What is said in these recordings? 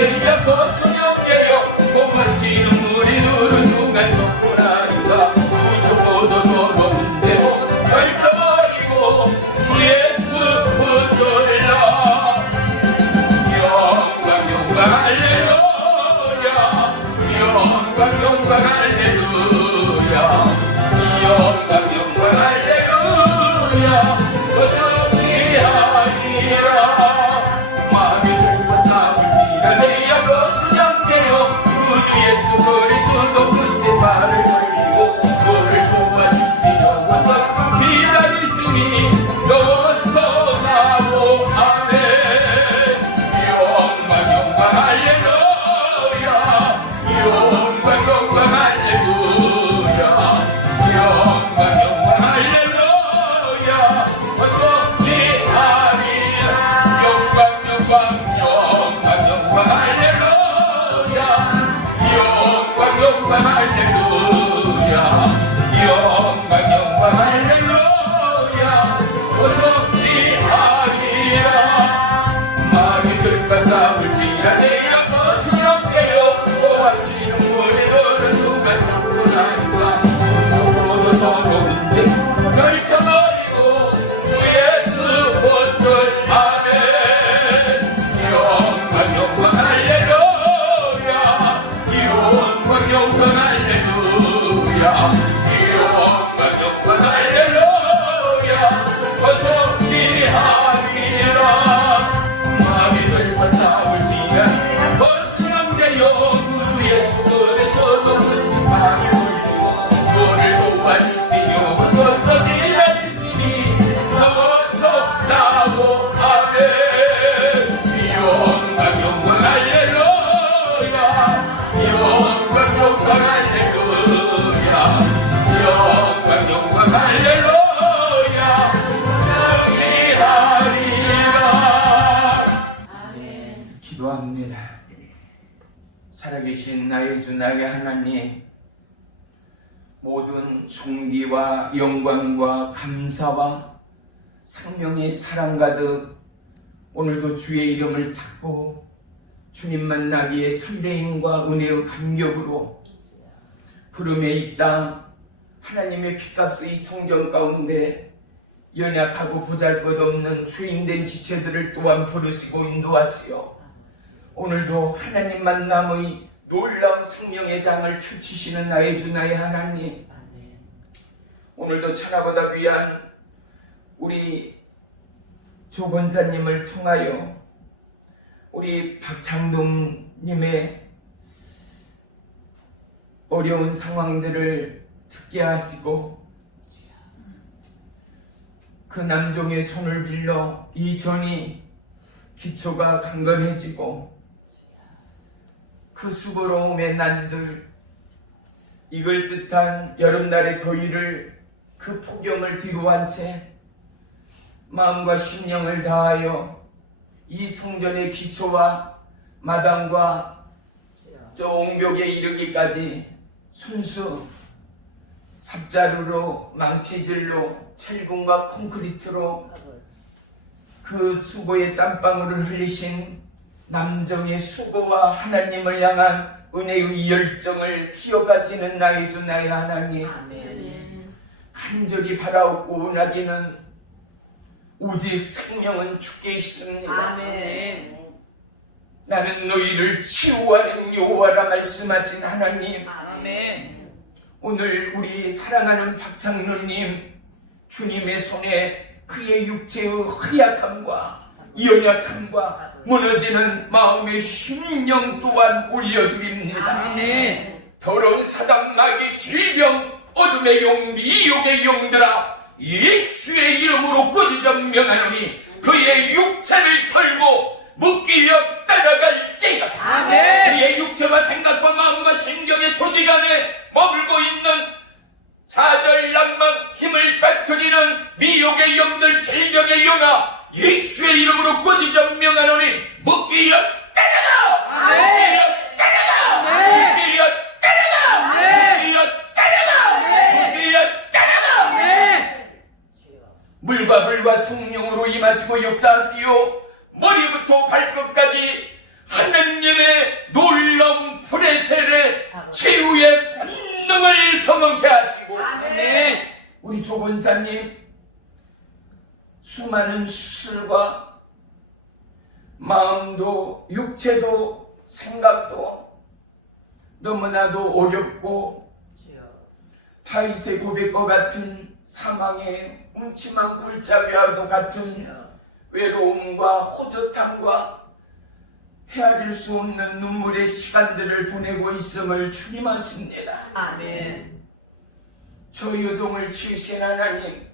제야 거수령계여 고맙지 눈물이 흐른 누가 쳤구나니까 무서워도 더러운데도 펼쳐버리고 그 예수 붙들라 영광 영광 할렐루야 영광 영광 할렐루야 영광 영광 할렐루야 거수리하리라 마음이 좁아 싸울지라 내야 거수령계여 우리 예수 그리스도 그새 발을 벌리고 너를 도와주시려고서 기다리시니 너서 나오 아멘 영광 영광 할렐루야 영광 영광 할렐루야 영광 영광 할렐루야 어서 기하리라 영광 영광 영광 영광 할렐루야 영광 영광 할렐루야 영광 영광 할렐루야 어서 기하리라 마음이 들과 싸울지라 내야 거수령계여 고맙지는 우리 너를 누가 잡고 나니까 무서워도 더러운데 펼쳐버리고 주 예수 본들 아멘 영광 영광 할렐루야 영광 영광 할렐루야 영광 영광 할렐루야 어서 기하리라 마음이 들과 싸울지라 거수령계여 그 예수 그리스도 그 심판이 울리고 너를 도와주시며 서서 기다리시니 너서 나오 아멘 영광 영광 할렐루야 영광 영광 할렐루야 영광 영광 할렐루야 승리하리라 기도합니다. 살아계신 나의 주 나의 하나님 모든 존귀와 영광과 감사와 생명의 사랑 가득 오늘도 주의 이름을 찾고 주님 만나기에 설레임과 은혜의 감격으로 부름에 있다 하나님의 피값의 이 성경 가운데 연약하고 보잘것없는 죄인된 지체들을 또한 부르시고 인도하시어 오늘도 하나님 만남의 놀라운 생명의 장을 펼치시는 나의 주 나의 하나님 오늘도 천하보다 귀한 우리 조 권사님을 통하여 우리 박창동님의 어려운 상황들을 듣게 하시고 그 남종의 손을 빌려 이 전이 기초가 강건해지고 그 수고로움의 날들 익을 듯한 여름날의 더위를 그 폭염을 뒤로한 채 마음과 심령을 다하여 이 성전의 기초와 마당과 저 옹벽에 이르기까지 순수 삽자루로 망치질로 철근과 콘크리트로 그 수고의 땀방울을 흘리신 남정의 수고와 하나님을 향한 은혜의 열정을 기억하시는 나의 주 나의 하나님 아멘. 간절히 바라옵고 원하기는 오직 생명은 주께 있습니다. 아멘. 나는 너희를 치유하는 여호와라 말씀하신 하나님 아멘. 오늘 우리 사랑하는 박창로님 주님의 손에 그의 육체의 허약함과 연약함과 무너지는 마음의 심령 또한 올려드립니다. 아멘. 더러운 사단 마귀 질병 어둠의 영 미혹의 영들아 예수의 이름으로 꾸짖어 명하노니 그의 육체를 털고 묶이려 따라갈지어다. 아멘. 그의 육체와 생각과 마음과 신경의 조직 안에 머물고 있는 좌절난막 힘을 빠뜨리는 미혹의 영들 질병의 영아 예수의 이름으로 꾸짖어 명하노니 묶이려 따라가. 아멘. 묶이려 따라가. 아멘. 묶이려 따라가. 아멘. 묶이려 따라가. 묶이려 따라가. 아멘. 물과 불과 성령으로 임하시고 역사하시오 머리부터 발끝까지 하느님 하느님의 놀라운 프레셀의 치유의 본능을 경험케 하시고 아멘. 우리 조본사님 수많은 수술과 마음도 육체도 생각도 너무나도 어렵고 다윗의 고백과 같은 사망의 음침한 골짜기와도 같은 외로움과 호젓함과 헤아릴 수 없는 눈물의 시간들을 보내고 있음을 주님 아십니다. 아멘. 저 여종을 치우신 하나님,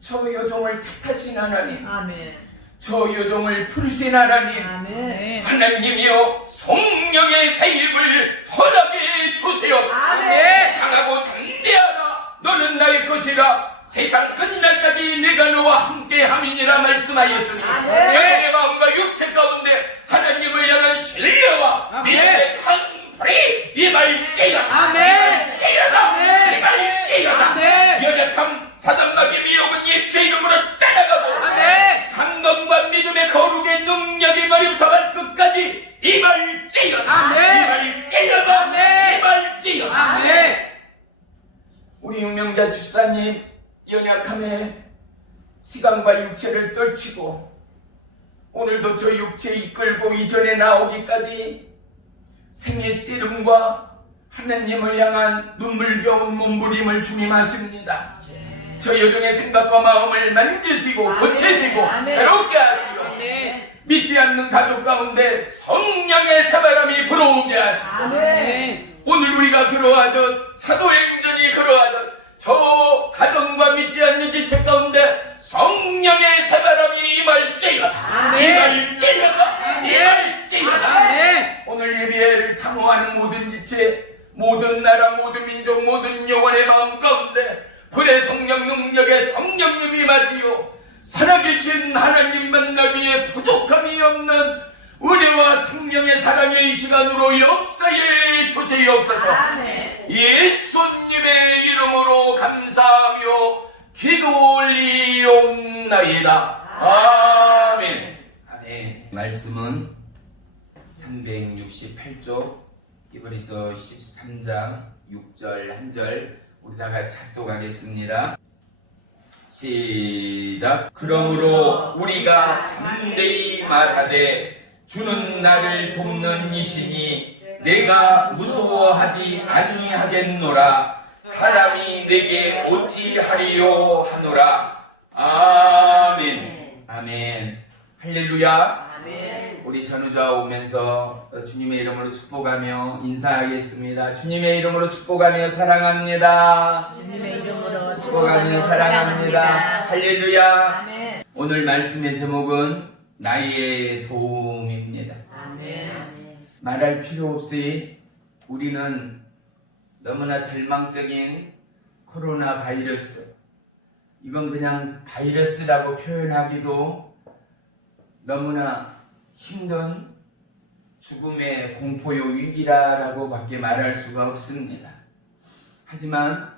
저 여종을 택하신 하나님, 아멘. 저 여종을 부르신 하나님, 아멘. 하나님이여 성령의 세입을 허락해 주세옵소서. 아멘. 강하고 담대하라. 너는 나의 것이라. 세상 끝날까지 내가 너와 함께함이니라 말씀하였으니 아멘. 여러분의 마음과 육체 가운데 하나님을 향한 신뢰와 아멘. 믿음의 큰 불이 임할지어다. 아멘. 지어다. 아멘. 임할지어다. 아멘. 연약함 사단마귀 미혹은 예수의 이름으로 따라가고 아멘. 강건과 믿음의 거룩의 능력이 머리부터 발끝까지 임할지어다. 아멘. 임할지어다. 아멘. 임할지어다. 아멘. 우리 유명자 집사님 연약함에 시간과 육체를 떨치고 오늘도 저 육체 이끌고 이전에 나오기까지 생의 씨름과 하나님을 향한 눈물겨운 몸부림을 주님 하십니다. 저 여종의 생각과 마음을 만지시고 고치시고 아멘. 새롭게 하시고 아멘. 믿지 않는 가족 가운데 성령의 새바람이 불어오게 하시고 아멘. 오늘 우리가 그러하던 사도행전이 그러하던 저 가정과 믿지 않는 지체 가운데 성령의 새바람이 임할지어다. 아멘. 임할지어다. 아멘. 임할지어다. 아멘. 오늘 예배를 사모하는 모든 지체, 모든 나라, 모든 민족, 모든 영혼의 마음 가운데 불의 성령 능력의 성령님이 임하시오. 살아계신 하나님 만나기에 부족함이 없는 은혜와 성령의 사랑의 이 시간으로 역사에 주시옵소서. 아멘. 예수님의 이름으로 감사하며 기도 올리옵나이다. 아멘. 아멘. 말씀은 368쪽 히브리서 13장 6절 1절 우리 다 같이 합독하겠습니다. 시작. 그러므로 우리가 담대히 말하되 주는 나를 돕는 이시니 내가 무서워하지 아니하겠노라. 사람이 내게 어찌하리요 하노라. 아멘. 아멘. 할렐루야. 아멘. 우리 전우자 오면서 주님의 이름으로 축복하며 인사하겠습니다. 주님의 이름으로 축복하며 사랑합니다. 주님의 이름으로 축복하며 사랑합니다. 할렐루야. 아멘. 오늘 말씀의 제목은 나의 도움입니다. 아멘. 말할 필요 없이 우리는 너무나 절망적인 코로나 바이러스, 이건 그냥 바이러스라고 표현하기도 너무나 힘든 죽음의 공포요 위기라고 밖에 말할 수가 없습니다. 하지만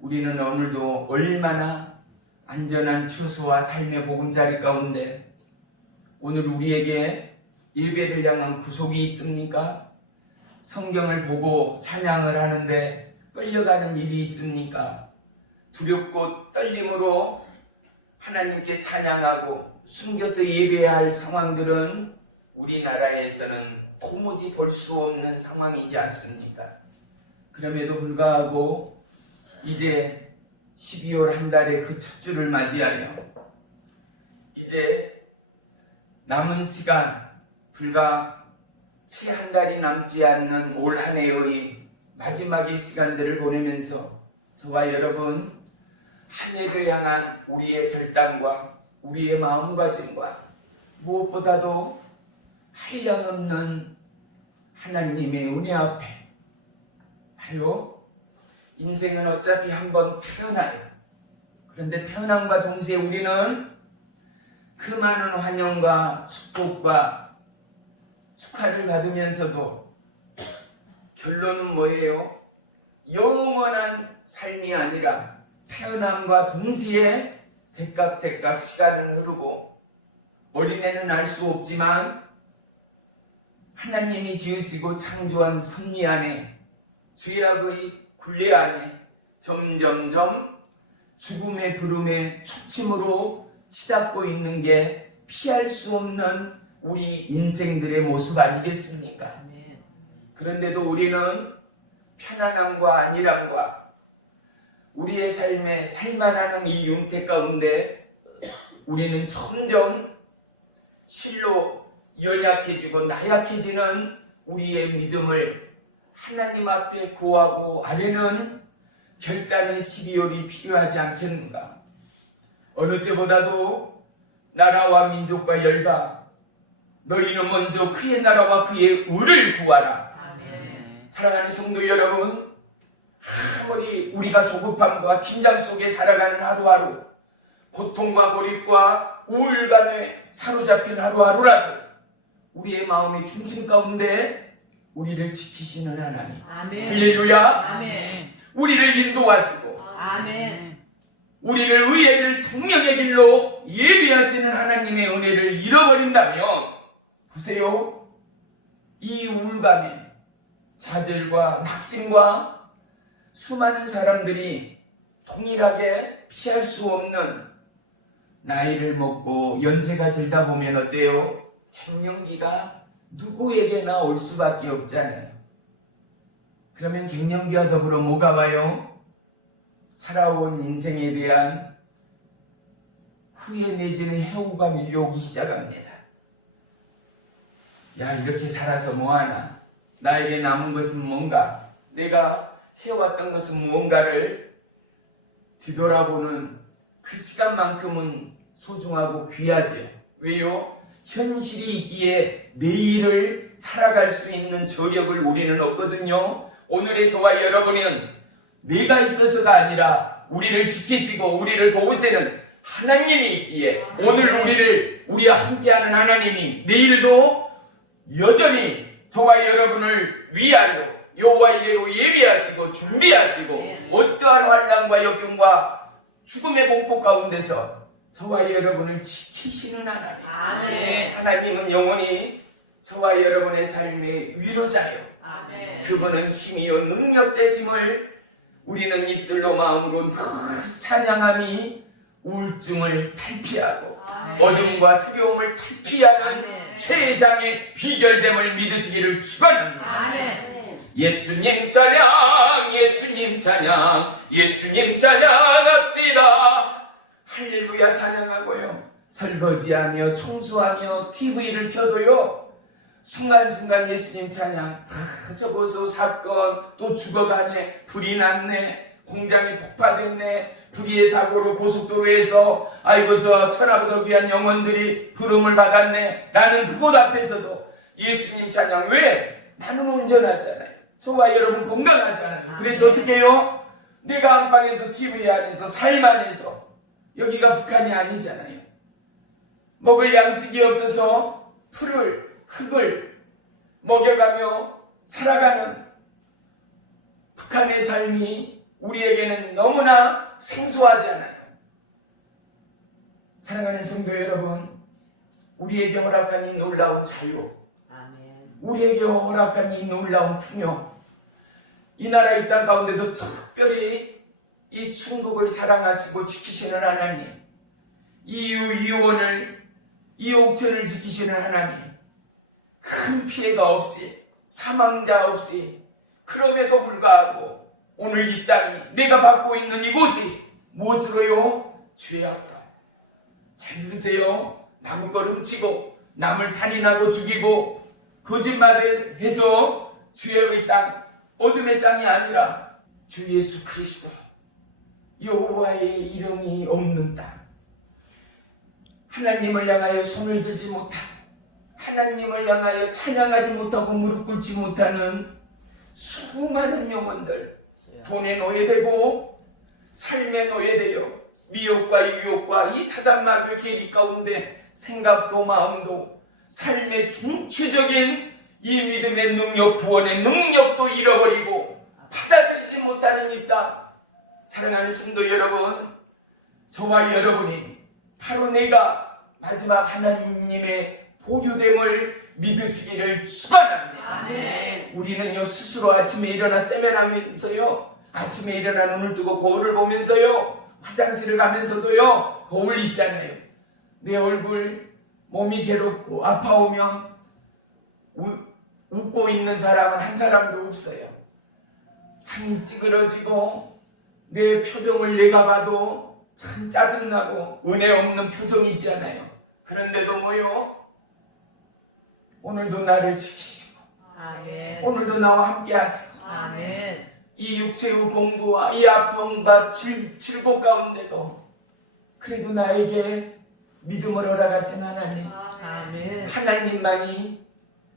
우리는 오늘도 얼마나 안전한 처소와 삶의 보금자리 가운데 오늘 우리에게 예배를 향한 구속이 있습니까? 성경을 보고 찬양을 하는데 끌려가는 일이 있습니까? 두렵고 떨림으로 하나님께 찬양하고 숨겨서 예배해야 할 상황들은 우리나라에서는 도무지 볼 수 없는 상황이지 않습니까? 그럼에도 불구하고 이제 12월 한 달의 그 첫 주를 맞이하여 이제 남은 시간 불과 채 한 달이 남지 않는 올 한 해의 마지막의 시간들을 보내면서 저와 여러분 한 해를 향한 우리의 결단과 우리의 마음가짐과 무엇보다도 한량없는 하나님의 은혜 앞에 하여 인생은 어차피 한번 태어나요. 그런데 태어남과 동시에 우리는 그 많은 환영과 축복과 축하를 받으면서도 결론은 뭐예요? 영원한 삶이 아니라 태어남과 동시에 제깍제깍 시간은 흐르고 어린애는 알 수 없지만 하나님이 지으시고 창조한 섭리 안에 죄악의 굴레 안에 점점점 죽음의 부름에 초침으로 치닫고 있는 게 피할 수 없는 우리 인생들의 모습 아니겠습니까? 그런데도 우리는 편안함과 안일함과 우리의 삶에 살만하는 이 윤택 가운데 우리는 점점 실로 연약해지고 나약해지는 우리의 믿음을 하나님 앞에 구하고 아래는 결단의 12월이 필요하지 않겠는가? 어느 때보다도 나라와 민족과 열방 너희는 먼저 그의 나라와 그의 의를 구하라. 사랑하는 성도 여러분, 아무리 우리가 조급함과 긴장 속에 살아가는 하루하루, 고통과 고립과 우울감에 사로잡힌 하루하루라도 우리의 마음의 중심 가운데 우리를 지키시는 하나님, 할렐루야, 우리를 인도하시고 우리를 의의 생명의 길로 예비하시는 하나님의 은혜를 잃어버린다면 보세요, 이 우울감에 좌절과 낙심과 수많은 사람들이 동일하게 피할 수 없는 나이를 먹고 연세가 들다 보면 어때요? 갱년기가 누구에게나 올 수밖에 없잖아요. 그러면 갱년기와 더불어 뭐가 와요? 살아온 인생에 대한 후회 내지는 해오가 밀려오기 시작합니다. 야, 이렇게 살아서 뭐하나? 나에게 남은 것은 뭔가? 내가 해왔던 것은 무언가를 뒤돌아보는 그 시간만큼은 소중하고 귀하죠. 왜요? 현실이 있기에 내일을 살아갈 수 있는 저력을 우리는 얻거든요. 오늘의 저와 여러분은 내가 있어서가 아니라 우리를 지키시고 우리를 도우시는 하나님이 있기에 오늘 우리와 함께하는 하나님이 내일도 여전히 저와 여러분을 위하여 여호와 이레로 예비하시고 준비하시고 어떠한 환난과 역경과 죽음의 공포 가운데서 저와 여러분을 지키시는 하나님. 하나님은 영원히 저와 여러분의 삶의 위로자요. 그분은 힘이요 능력 되심을 우리는 입술로 마음으로 늘 찬양함이 우울증을 탈피하고 어둠과 두려움을 탈피하는 최장의 비결됨을 믿으시기를 축원합니다. 예수님 찬양, 예수님 찬양, 예수님 찬양합시다. 할렐루야 찬양하고요. 설거지하며 청소하며 TV를 켜도요. 순간순간 예수님 찬양. 저 보소 사건 또 죽어가네, 불이 났네, 공장이 폭파됐네, 불의의 사고로 고속도로에서 아이고 저 천하보다 귀한 영혼들이 부름을 받았네. 나는 그곳 앞에서도 예수님 찬양. 왜? 나는 운전하잖아요. 저와 여러분 건강하잖아요. 그래서 어떻게 해요? 내가 안방에서 TV 안에서 삶 안에서 여기가 북한이 아니잖아요. 먹을 양식이 없어서 풀을 흙을 먹여가며 살아가는 북한의 삶이 우리에게는 너무나 생소하지 않아요. 사랑하는 성도 여러분, 우리에게 허락한 이 놀라운 자유, 우리에게 허락한 이 놀라운 풍요, 이 나라 이 땅 가운데도 특별히 이 충국을 사랑하시고 지키시는 하나님, 이유원을 이 옥천을 지키시는 하나님, 큰 피해가 없이 사망자 없이 그럼에도 불구하고 오늘 이 땅이 내가 받고 있는 이곳이 무엇으로요? 죄악으로. 잘 들으세요. 남의 걸 훔치고 남을 살인하고 죽이고 거짓말을 해서 죄의 땅, 어둠의 땅이 아니라 주 예수 그리스도 여호와의 이름이 없는 땅, 하나님을 향하여 손을 들지 못하고 하나님을 향하여 찬양하지 못하고 무릎 꿇지 못하는 수많은 영혼들, 돈에 노예되고 삶에 노예되어 미혹과 유혹과 이 사단마귀의 계기 가운데 생각도 마음도 삶의 중추적인 이 믿음의 능력, 구원의 능력도 잃어버리고 받아들이지 못하는 이 땅. 사랑하는 성도 여러분, 저와 여러분이 바로 내가 마지막 하나님의 보류됨을 믿으시기를 축원합니다. 아멘. 우리는요 스스로 아침에 일어나 세면하면서요, 아침에 일어나 눈을 뜨고 거울을 보면서요, 화장실을 가면서도요 거울 있잖아요. 내 얼굴 몸이 괴롭고 아파오면 웃고 있는 사람은 한 사람도 없어요. 상이 찌그러지고 내 표정을 내가 봐도 참 짜증나고 은혜 없는 표정이 있잖아요. 그런데도 뭐요? 오늘도 나를 지키시고 아멘. 오늘도 나와 함께 하시고 아멘. 이 육체의 공부와 이 아픔과 질곡 가운데도 그래도 나에게 믿음을 허락하신 하나님, 아멘. 하나님만이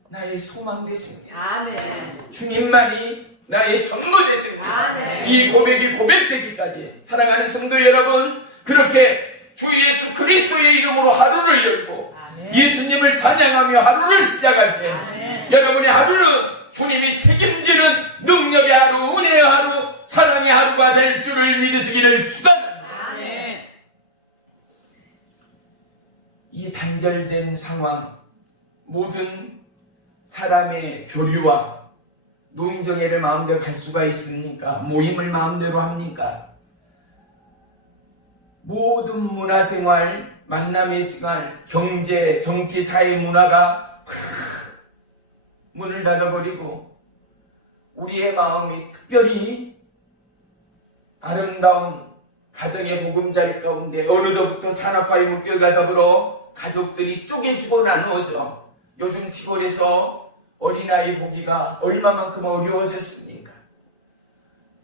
나의 소망 되십니다. 아멘. 주님만이 나의 전부 되십니다. 아멘. 이 고백이 고백되기까지 사랑하는 성도 여러분, 그렇게 주 예수 그리스도의 이름으로 하루를 열고 아멘. 예수님을 찬양하며 하루를 시작할 때 아멘. 여러분의 하루는 주님이 책임지는 능력의 하루, 은혜의 하루, 사랑의 하루가 될 줄을 믿으시기를 축원합니다. 아멘. 이 단절된 상황, 모든 사람의 교류와 노인정예를 마음대로 갈 수가 있습니까? 모임을 마음대로 합니까? 모든 문화생활, 만남의 시간, 경제, 정치, 사회, 문화가 문을 닫아버리고 우리의 마음이 특별히 아름다운 가정의 보금자리 가운데 어느덧부터 산업화에 묶여가 더불어 가족들이 쪼개지고 나누어져 요즘 시골에서 어린아이 보기가 얼마만큼 어려워졌습니까?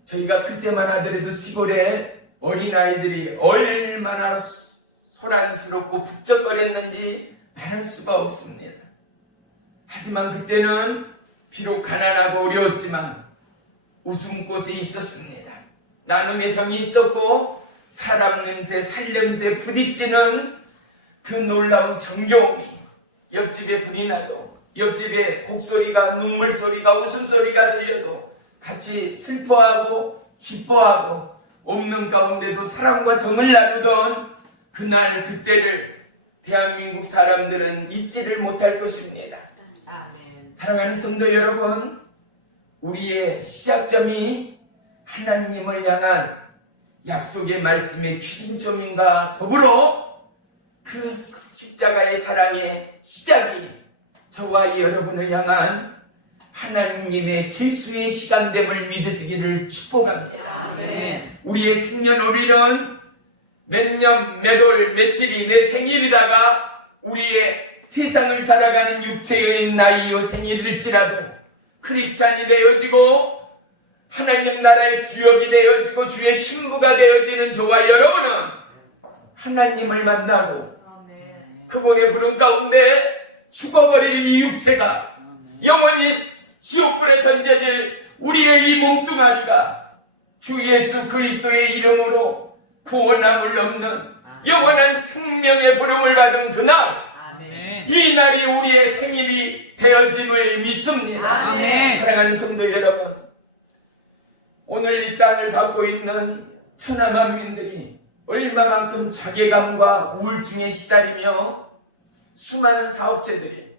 저희가 그때만 하더라도 시골에 어린아이들이 얼마나 소란스럽고 북적거렸는지 말할 수가 없습니다. 하지만 그때는 비록 가난하고 어려웠지만 웃음꽃이 있었습니다. 나눔의 정이 있었고 사람 냄새, 살 냄새 부딪히는 그 놀라운 정겨움이 옆집에 불이 나도 옆집에 곡소리가, 눈물소리가, 웃음소리가 들려도 같이 슬퍼하고 기뻐하고 없는 가운데도 사랑과 정을 나누던 그날 그때를 대한민국 사람들은 잊지를 못할 것입니다. 아멘. 사랑하는 성도 여러분, 우리의 시작점이 하나님을 향한 약속의 말씀의 기준점인가 더불어 그 십자가의 사랑의 시작이 저와 여러분을 향한 하나님의 계수의 시간됨을 믿으시기를 축복합니다. 아멘. 우리의 생년월일은 몇 년, 몇 월, 며칠이 내 생일이다가 우리의 세상을 살아가는 육체의 나이요 생일일지라도 크리스찬이 되어지고 하나님 나라의 주역이 되어지고 주의 신부가 되어지는 저와 여러분은 하나님을 만나고 그분의 부름 가운데 죽어버릴 이 육체가 영원히 지옥불에 던져질 우리의 이 몸뚱아리가 주 예수 그리스도의 이름으로 구원함을 넘는 영원한 생명의 부름을 받은 그날, 아멘. 이 날이 우리의 생일이 되어짐을 믿습니다. 아멘. 사랑하는 성도 여러분, 오늘 이 땅을 받고 있는 천하만민들이 얼마만큼 자괴감과 우울증에 시달리며 수많은 사업체들이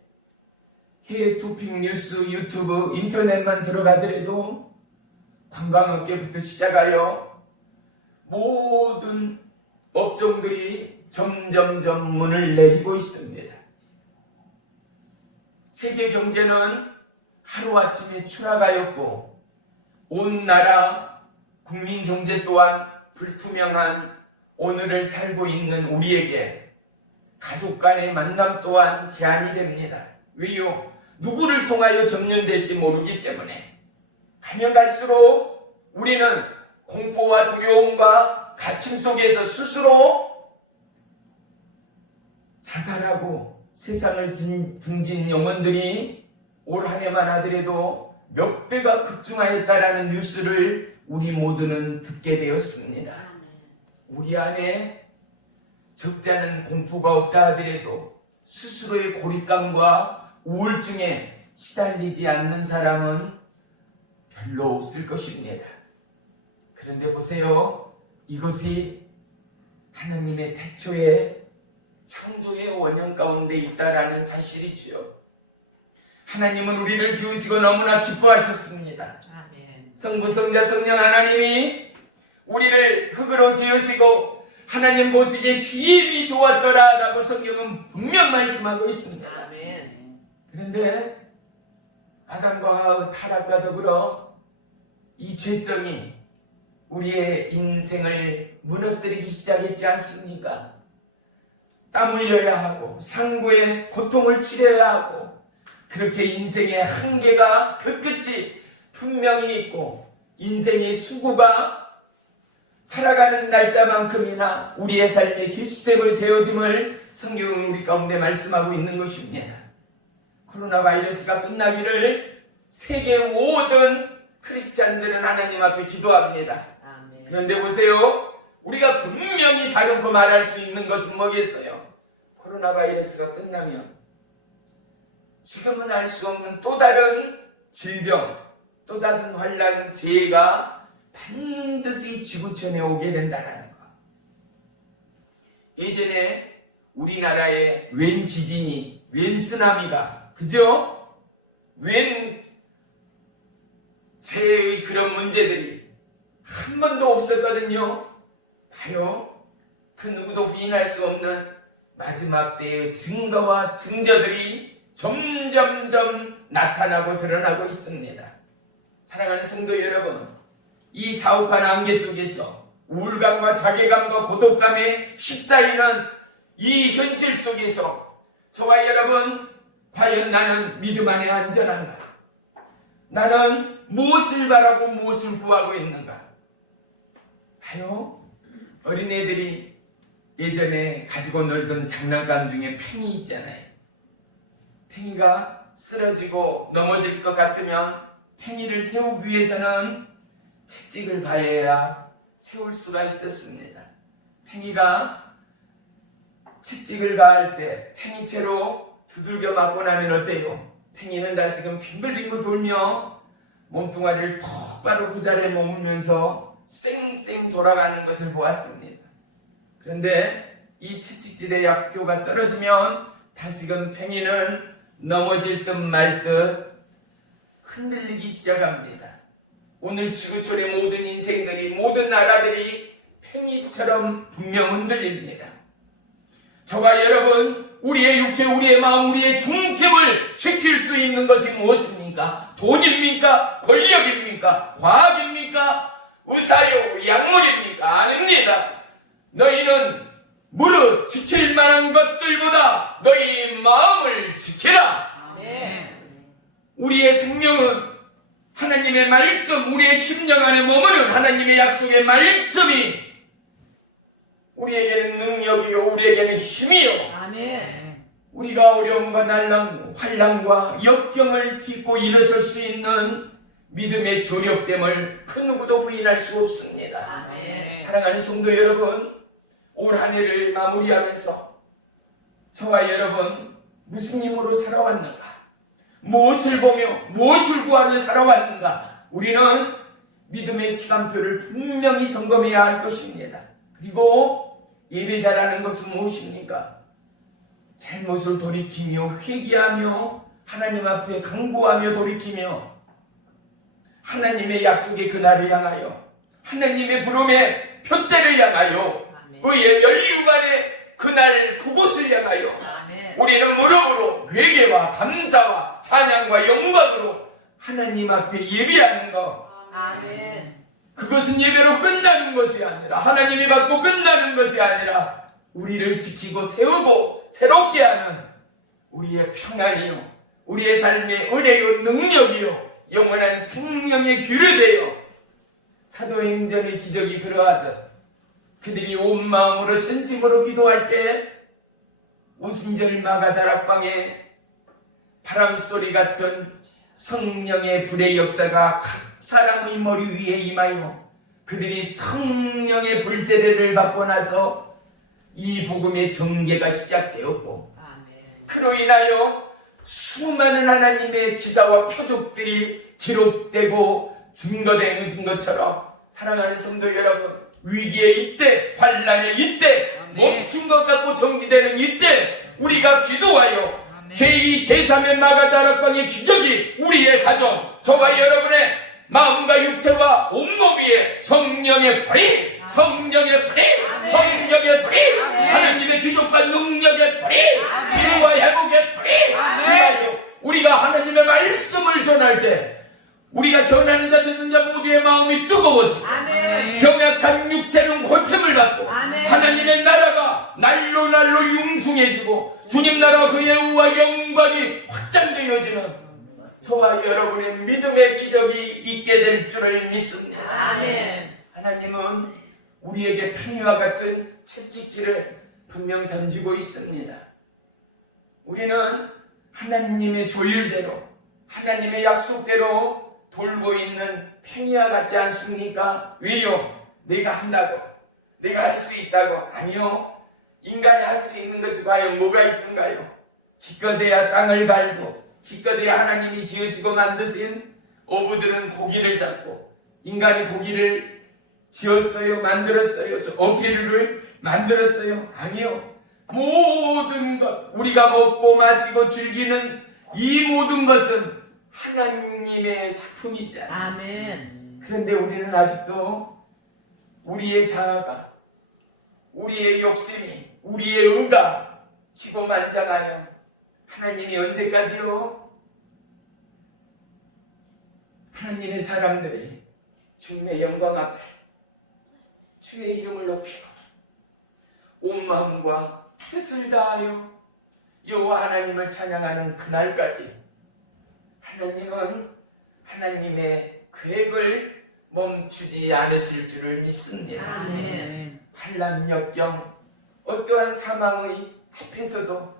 해외 토픽 뉴스, 유튜브, 인터넷만 들어가더라도 관광업계부터 시작하여 모든 업종들이 점점점 문을 내리고 있습니다. 세계 경제는 하루아침에 추락하였고 온 나라 국민 경제 또한 불투명한 오늘을 살고 있는 우리에게 가족 간의 만남 또한 제한이 됩니다. 왜요? 누구를 통하여 점령될지 모르기 때문에 가면 갈수록 우리는 공포와 두려움과 갇힘 속에서 스스로 자살하고 세상을 등진 영혼들이 올 한 해만 하더라도 몇 배가 급증하였다라는 뉴스를 우리 모두는 듣게 되었습니다. 우리 안에 적잖은 공포가 없다 하더라도 스스로의 고립감과 우울증에 시달리지 않는 사람은 별로 없을 것입니다. 그런데 보세요. 이것이 하나님의 태초에 창조의 원형 가운데 있다라는 사실이지요. 하나님은 우리를 지으시고 너무나 기뻐하셨습니다. 아멘. 성부, 성자, 성령 하나님이 우리를 흙으로 지으시고 하나님 보시기에 심히 좋았더라라고 성경은 분명 말씀하고 있습니다. 아멘. 그런데 아담과 하와 타락과 더불어 이 죄성이 우리의 인생을 무너뜨리기 시작했지 않습니까? 땀 흘려야 하고 상고의 고통을 치러야 하고 그렇게 인생의 한계가 그 끝이 분명히 있고 인생의 수고가 살아가는 날짜만큼이나 우리의 삶의 기수됨을 되어짐을 성경은 우리 가운데 말씀하고 있는 것입니다. 코로나 바이러스가 끝나기를 세계 모든 크리스찬들은 하나님 앞에 기도합니다. 아멘. 그런데 보세요. 우리가 분명히 다듬고 말할 수 있는 것은 뭐겠어요? 코로나 바이러스가 끝나면 지금은 알 수 없는 또 다른 질병, 또 다른 환란, 재해가 반드시 지구촌에 오게 된다는 것. 예전에 우리나라에 웬 지진이, 웬 쓰나미가, 그죠? 웬 재해의 그런 문제들이 한 번도 없었거든요. 봐요. 그 누구도 부인할 수 없는 마지막 때의 증거와 증거들이 점점점 나타나고 드러나고 있습니다. 사랑하는 성도 여러분, 이 자욱한 안개 속에서 우울감과 자괴감과 고독감에 휩싸이는 이 현실 속에서 저와 여러분, 과연 나는 믿음 안에 안전한가? 나는 무엇을 바라고 무엇을 구하고 있는가? 봐요. 어린애들이 예전에 가지고 놀던 장난감 중에 팽이 있잖아요. 팽이가 쓰러지고 넘어질 것 같으면 팽이를 세우기 위해서는 채찍을 가해야 세울 수가 있었습니다. 팽이가 채찍을 가할 때 팽이채로 두들겨 맞고 나면 어때요? 팽이는 다시금 빙글빙글 돌며 몸뚱아리를 똑바로 그 자리에 머물면서 쌩쌩 돌아가는 것을 보았습니다. 그런데 이 채찍질의 약효가 떨어지면 다시금 팽이는 넘어질 듯 말 듯 흔들리기 시작합니다. 오늘 지구촌의 모든 인생들이, 모든 나라들이 팽이처럼 분명 흔들립니다. 저와 여러분, 우리의 육체, 우리의 마음, 우리의 중심을 지킬 수 있는 것이 무엇입니까? 돈입니까? 권력입니까? 과학입니까? 의사요? 약물입니까? 아닙니다. 너희는 무릇 지킬 만한 것들보다 너희 마음을 지키라. 아멘. 우리의 생명은 하나님의 말씀, 우리의 심령 안에 머무는 하나님의 약속의 말씀이 우리에게는 능력이요, 우리에게는 힘이요. 아멘. 우리가 어려움과 난랑, 환난과 역경을 딛고 일어설 수 있는 믿음의 조력됨을 그 누구도 부인할 수 없습니다. 아멘. 사랑하는 성도 여러분, 올 한 해를 마무리하면서 저와 여러분 무슨 힘으로 살아왔는가? 무엇을 보며 무엇을 구하며 살아왔는가? 우리는 믿음의 시간표를 분명히 점검해야 할 것입니다. 그리고 예배자라는 것은 무엇입니까? 잘못을 돌이키며 회개하며 하나님 앞에 간구하며 돌이키며 하나님의 약속의 그날을 향하여 하나님의 부름의 표대를 향하여 의의 면류관의 그날 그곳을 향하여 아멘. 우리는 무릎으로 회개와 감사와 찬양과 영광으로 하나님 앞에 예배하는 것, 아멘. 그것은 예배로 끝나는 것이 아니라 하나님이 받고 끝나는 것이 아니라 우리를 지키고 세우고 새롭게 하는 우리의 평안이요, 우리의 삶의 은혜요, 능력이요, 영원한 생명의 귀를 되어 사도행전의 기적이 그러하듯 그들이 온 마음으로 전심으로 기도할 때 오순절 마가다락방에 바람소리 같은 성령의 불의 역사가 각 사람의 머리 위에 임하여 그들이 성령의 불세례를 받고 나서 이 복음의 전개가 시작되었고, 아멘. 그로 인하여 수많은 하나님의 기사와 표적들이 기록되고 증거되는 것처럼, 사랑하는 성도 여러분, 위기의 이때, 환난의 이때 멈춘 것 같고 정지되는 이때 우리가 기도하여 제2, 제3의 마가다락방의 기적이 우리의 가정, 저와 여러분의 마음과 육체와 온몸 위에 성령의 불이, 성령의 불이, 성령의 불이, 하나님의 기적과 능력의 불이, 치유와 회복의 불이 임하여 우리가 하나님의 말씀을 전할 때 우리가 전하는 자 듣는 자 모두의 마음이 뜨거워지고 병약한 육체는 고침을 받고 하나님의 나라가 날로 날로 융숭해지고 주님 나라 그의 의와 영광이 확장되어지는 저와 여러분의 믿음의 기적이 있게 될 줄을 믿습니다. 하나님은 우리에게 평유와 같은 채찍질을 분명 던지고 있습니다. 우리는 하나님의 조율대로 하나님의 약속대로 돌고 있는 팽이와 같지 않습니까? 왜요? 내가 한다고, 내가 할 수 있다고. 아니요. 인간이 할 수 있는 것이 과연 뭐가 있던가요? 기껏해야 땅을 갈고 기껏해야 하나님이 지으시고 만드신 어부들은 고기를 잡고 인간이 고기를 지었어요? 만들었어요? 어깨를 만들었어요? 아니요. 모든 것, 우리가 먹고 마시고 즐기는 이 모든 것은 하나님의 작품이잖아요. 그런데 우리는 아직도 우리의 자아가, 우리의 욕심이, 우리의 의가 기고만장하여 하나님이 언제까지요? 하나님의 사람들이 주님의 영광 앞에 주의 이름을 높이고 온 마음과 뜻을 다하여 여호와 하나님을 찬양하는 그날까지 하나님은 하나님의 계획을 멈추지 않으실 줄을 믿습니다. 환난 역경 어떠한 상황의 앞에서도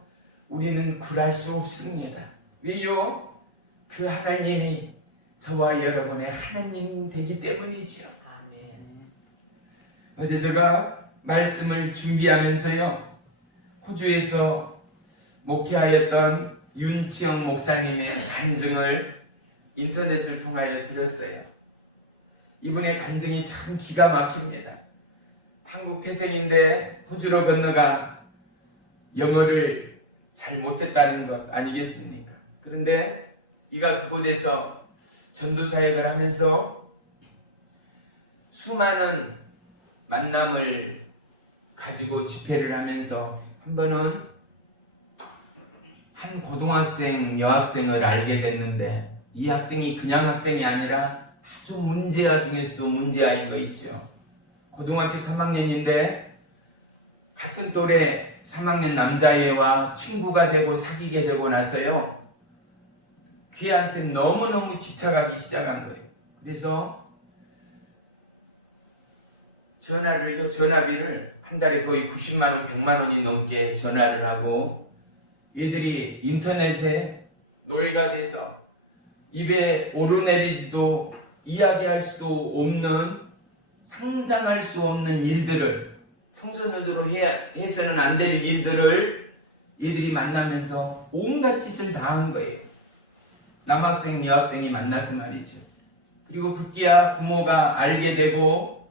우리는 굴할 수 없습니다. 왜요? 그 하나님이 저와 여러분의 하나님 되기 때문이지요. 어제 제가 말씀을 준비하면서요, 호주에서 목회하였던 윤치영 목사님의 간증을 인터넷을 통하여 들었어요. 이분의 간증이 참 기가 막힙니다. 한국 태생인데 호주로 건너가 영어를 잘 못했다는 것 아니겠습니까? 그런데 이가 그곳에서 전도사역을 하면서 수많은 만남을 가지고 집회를 하면서 한 번은 한 고등학생 여학생을 알게 됐는데 이 학생이 그냥 학생이 아니라 아주 문제아 중에서도 문제아인 거 있죠. 고등학교 3학년인데 같은 또래 3학년 남자애와 친구가 되고 사귀게 되고 나서요, 걔한테 너무너무 집착하기 시작한 거예요. 그래서 전화비를 한 달에 거의 90만원, 100만원이 넘게 전화를 하고 얘들이 인터넷에 노예가 돼서 입에 오르내리지도 이야기할 수도 없는, 상상할 수 없는 일들을, 청소년으로 해서는 안 될 일들을 얘들이 만나면서 온갖 짓을 다 한 거예요. 남학생, 여학생이 만나서 말이죠. 그리고 급기야 부모가 알게 되고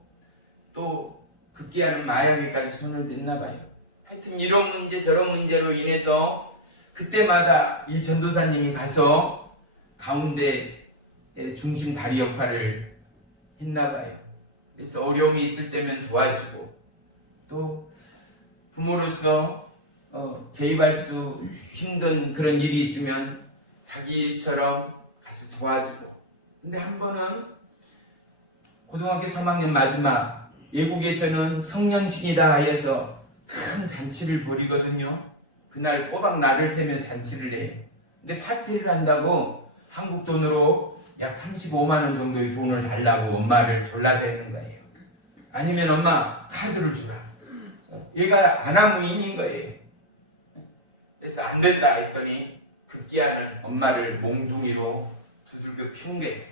또 급기야는 마약에까지 손을 댔나 봐요. 하여튼 이런 문제 저런 문제로 인해서 그때마다 이 전도사님이 가서 가운데 중심 다리 역할을 했나 봐요. 그래서 어려움이 있을 때면 도와주고 또 부모로서 개입할 수 힘든 그런 일이 있으면 자기 일처럼 가서 도와주고. 근데 한 번은 고등학교 3학년 마지막 외국에서는 성년식이다 하여서 큰 잔치를 벌이거든요. 그날 꼬박 날을 새며 잔치를 해요. 근데 파티를 한다고 한국 돈으로 약 35만원 정도의 돈을 달라고 엄마를 졸라대는 거예요. 아니면 엄마 카드를 주라. 얘가 아나무인인 거예요. 그래서 안 된다 했더니 급기야는 엄마를 몽둥이로 두들겨 피운 거예요.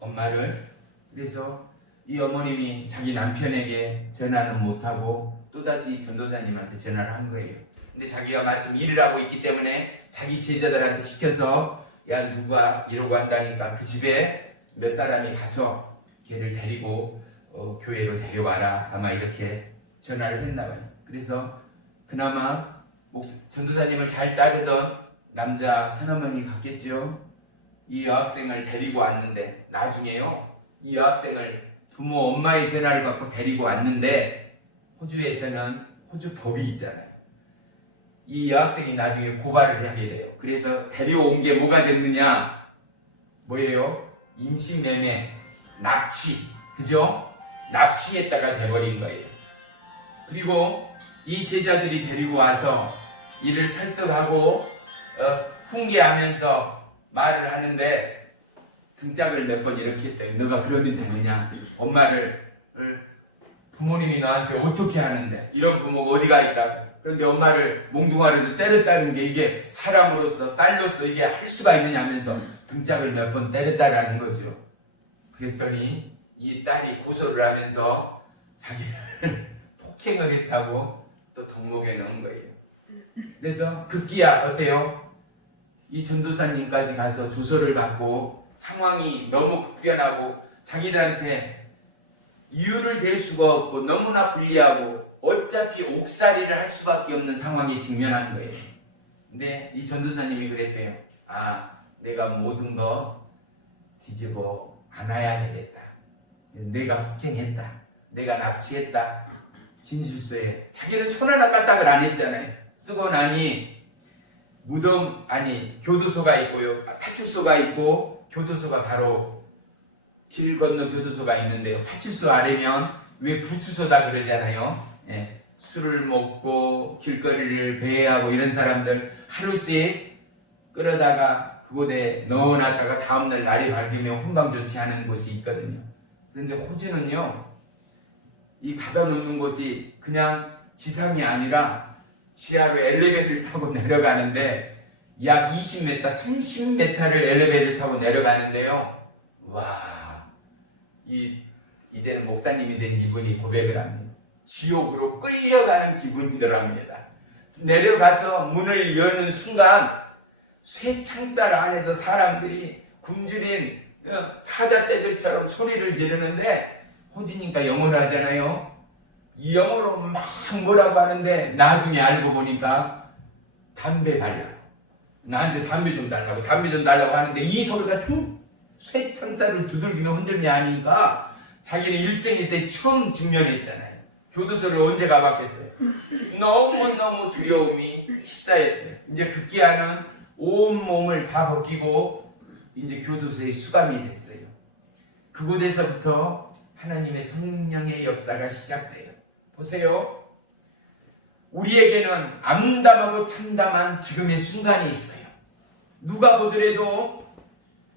엄마를. 그래서 이 어머님이 자기 남편에게 전화는 못하고 또다시 전도사님한테 전화를 한 거예요. 근데 자기가 마침 일을 하고 있기 때문에 자기 제자들한테 시켜서 야 누가 이러고 한다니까 그 집에 몇 사람이 가서 걔를 데리고 교회로 데려와라. 아마 이렇게 전화를 했나 봐요. 그래서 그나마 전도사님을 잘 따르던 남자 새어머니 같겠죠. 이 여학생을 데리고 왔는데 나중에요. 이 여학생을 부모 엄마의 전화를 받고 데리고 왔는데 호주에서는 호주 법이 있잖아요. 이 여학생이 나중에 고발을 하게 돼요. 그래서 데려온 게 뭐가 됐느냐? 뭐예요? 인신매매, 납치, 그죠? 납치했다가 돼버린 거예요. 그리고 이 제자들이 데리고 와서 이를 설득하고 훈계하면서 말을 하는데 등짝을 몇 번 이렇게 했더니 너가 그러면 되느냐? 엄마를 부모님이 너한테 어떻게 하는데 이런 부모가 어디가 있다. 그런데 엄마를 몽둥아리로 때렸다는 게 이게 사람으로서 딸로서 이게 할 수가 있느냐 하면서 등짝을 몇 번 때렸다라는 거죠. 그랬더니 이 딸이 고소를 하면서 자기를 폭행을 했다고 또 덕목에 넣은 거예요. 그래서 급기야 어때요? 이 전도사님까지 가서 조서를 받고 상황이 너무 급변하고 자기들한테 이유를 댈 수가 없고 너무나 불리하고 어차피 옥살이를 할 수밖에 없는 상황에 직면한 거예요. 근데 이 전도사님이 그랬대요. 내가 모든 거 뒤집어 안아야 되겠다. 내가 폭행했다. 내가 납치했다. 진술서에 자기는 손 하나 까딱을 안 했잖아요. 쓰고 나니 교도소가 있고요. 파출소가 있고 교도소가 바로 길 건너 교도소가 있는데요. 파출소 아래면 왜 부추소다 그러잖아요. 예, 술을 먹고 길거리를 배회하고 이런 사람들 하루씩 끌어다가 그곳에 넣어놨다가 다음날 날이 밝으면 혼방 조치하는 곳이 있거든요. 그런데 호주는요, 이 가둬 놓는 곳이 그냥 지상이 아니라 지하로 엘리베이터를 타고 내려가는데 약 20m, 30m를 엘리베이터를 타고 내려가는데요. 와, 이제는 목사님이 된 이분이 고백을 합니다. 지옥으로 끌려가는 기분이더랍니다. 내려가서 문을 여는 순간 쇠창살 안에서 사람들이 굶주린 사자떼들처럼 소리를 지르는데 호주니까 영어를 하잖아요. 이 영어로 막 뭐라고 하는데 나중에 알고 보니까 담배 달라고, 나한테 담배 좀 달라고 하는데 이 소리가 쇠창살을 두들기는 흔들며 하니까 자기는 일생일 때 처음 직면했잖아요. 교도소를 언제 가봤겠어요. 너무너무 두려움이 휩싸였대요. 이제 급기야는 온몸을 다 벗기고 이제 교도소에 수감이 됐어요. 그곳에서부터 하나님의 성령의 역사가 시작돼요. 보세요. 우리에게는 암담하고 참담한 지금의 순간이 있어요. 누가 보더라도